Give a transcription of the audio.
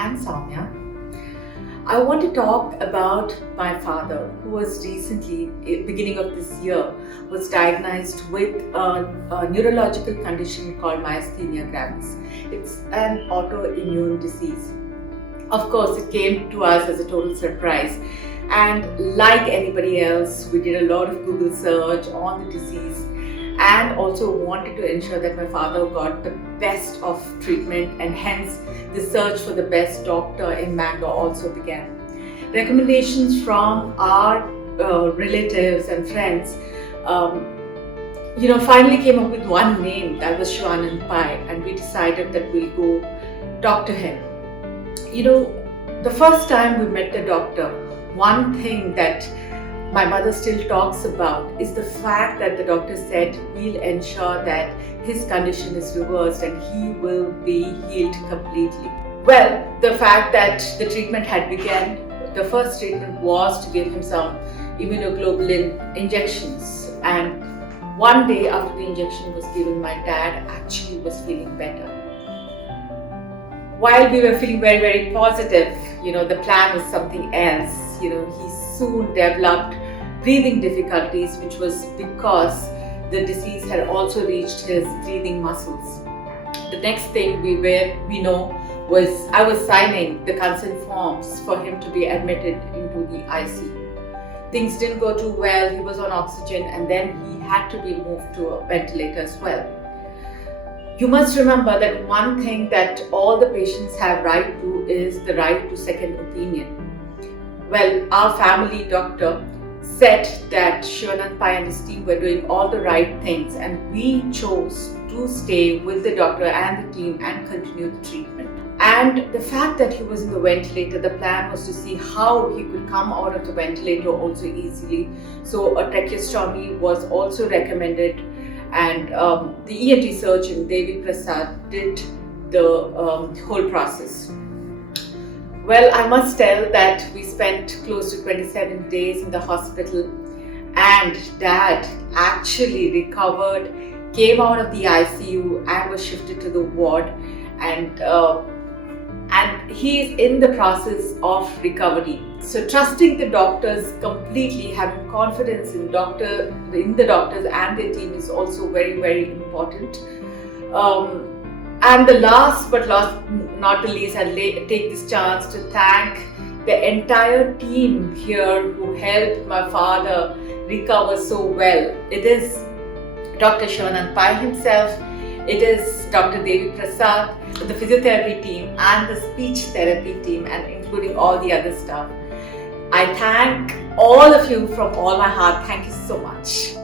and Soumya. I want to talk about my father, who was recently, beginning of this year, was diagnosed with a neurological condition called Myasthenia Gravis. It's an autoimmune disease. Of course, it came to us as a total surprise. And like anybody else, we did a lot of Google search on the disease and also wanted to ensure that my father got the best of treatment, and hence the search for the best doctor in Mangalore also began. Recommendations from our relatives and friends finally came up with one name, that was Shivanand Pai, and we decided that we'll go talk to him. The first time we met the doctor, one thing that my mother still talks about is the fact that the doctor said we'll ensure that his condition is reversed and he will be healed completely. Well, the fact that the treatment had begun, the first treatment was to give him some immunoglobulin injections, and one day after the injection was given, my dad actually was feeling better. While we were feeling very, very positive, the plan was something else. He soon developed breathing difficulties, which was because the disease had also reached his breathing muscles. The next thing we know was I was signing the consent forms for him to be admitted into the ICU. Things didn't go too well. He was on oxygen, and then he had to be moved to a ventilator as well. You must remember that one thing that all the patients have right to is the right to second opinion. Well, our family doctor said that Shivanand Pai and his team were doing all the right things, and we chose to stay with the doctor and the team and continue the treatment. And the fact that he was in the ventilator, the plan was to see how he could come out of the ventilator also easily. So a tracheostomy was also recommended, and the ENT surgeon Deviprasad did the whole process. Well, I must tell that we spent close to 27 days in the hospital, and Dad actually recovered, came out of the ICU and was shifted to the ward, and he is in the process of recovery. So trusting the doctors completely, having confidence in the doctors and their team is also very, very important. And the last but not the least, I'll take this chance to thank the entire team here who helped my father recover so well. It is Dr. Shivanand Pai himself, it is Dr. Deviprasad, the physiotherapy team and the speech therapy team, and including all the other staff. I thank all of you from all my heart. Thank you so much.